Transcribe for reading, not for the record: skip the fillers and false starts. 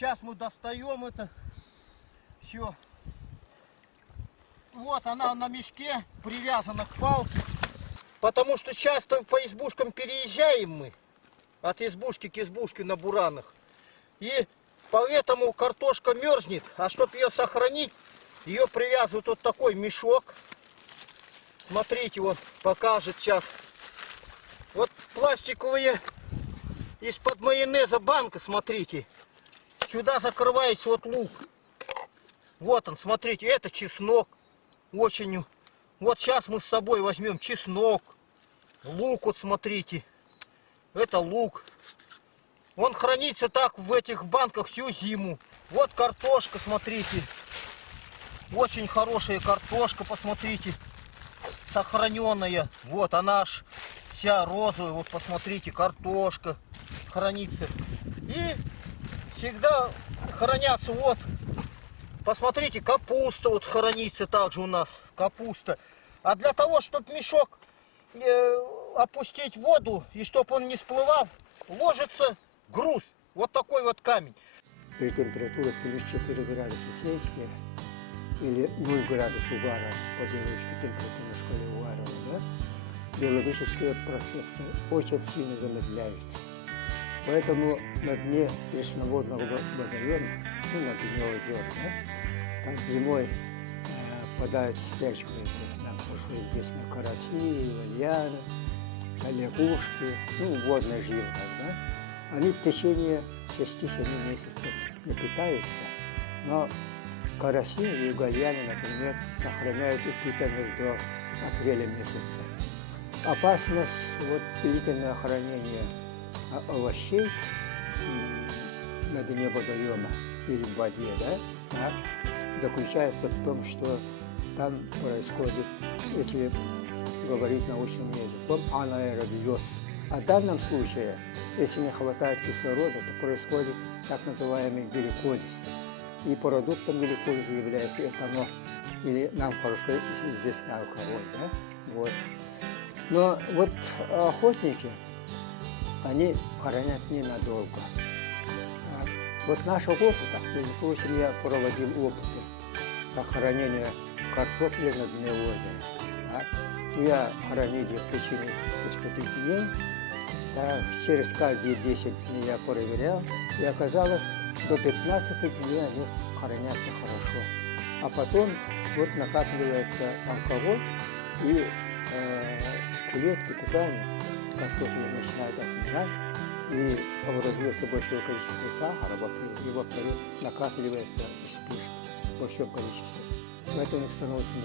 Сейчас мы достаем это. Все. Вот она на мешке привязана к палке. Потому что часто по избушкам переезжаем мы. От избушки к избушке на буранах. И поэтому картошка мерзнет. А чтобы ее сохранить, ее привязывают вот такой мешок. Смотрите, вот покажет сейчас. Вот пластиковые из-под майонеза банка, смотрите. Сюда закрывается вот лук. Вот он, смотрите, это чеснок осенью. Вот сейчас мы с собой возьмем чеснок, лук, вот смотрите. Это лук. Он хранится так в этих банках всю зиму. Вот картошка, смотрите. Очень хорошая картошка, посмотрите. Сохраненная. Вот она аж вся розовая. Вот посмотрите, картошка хранится. И всегда хранятся вот. Посмотрите, капуста вот хранится также у нас. Капуста. А для того, чтобы мешок опустить в воду и чтобы он не всплывал, ложится груз. Вот такой вот камень. При температуре плюс 4 градуса Цельсия или 0 градусов угара по белорусской температурной шкале угара, да, биологические процессы очень сильно замедляются. Поэтому на дне пресноводного водоема, ну, на дне озер, да, там зимой падают в спячку, нам хорошо известно караси, вальяны, лягушки, ну, водная живность, да. Они в течение 6-7 месяцев не питаются, но караси и гальяны, например, охраняют их питание до апреля месяца. Опасность вот, длительного хранения овощей на дне водоема или в воде, да, заключается в том, что там происходит, если говорить научным языком, анаэробиоз. А в данном случае, если не хватает кислорода, то происходит так называемый гликолиз. И продуктом гликолиза является этанол, или нам хорошо известный алкоголь. Да? Вот. Но вот охотники, они хранят ненадолго. Вот нашего опыта, допустим, я проводил опыты по хранению картофеля на дне озера. Да? Я хранил в течение 30 дней. Да, через каждые 10 дней я проверял, и оказалось, до 15 дней они хранятся хорошо. А потом вот накапливается алкоголь, и клетки ткани картофеля начинают отмирать, и образуется большое количество сахара, и во-вторых, накапливается спирт в большом количестве. Поэтому становится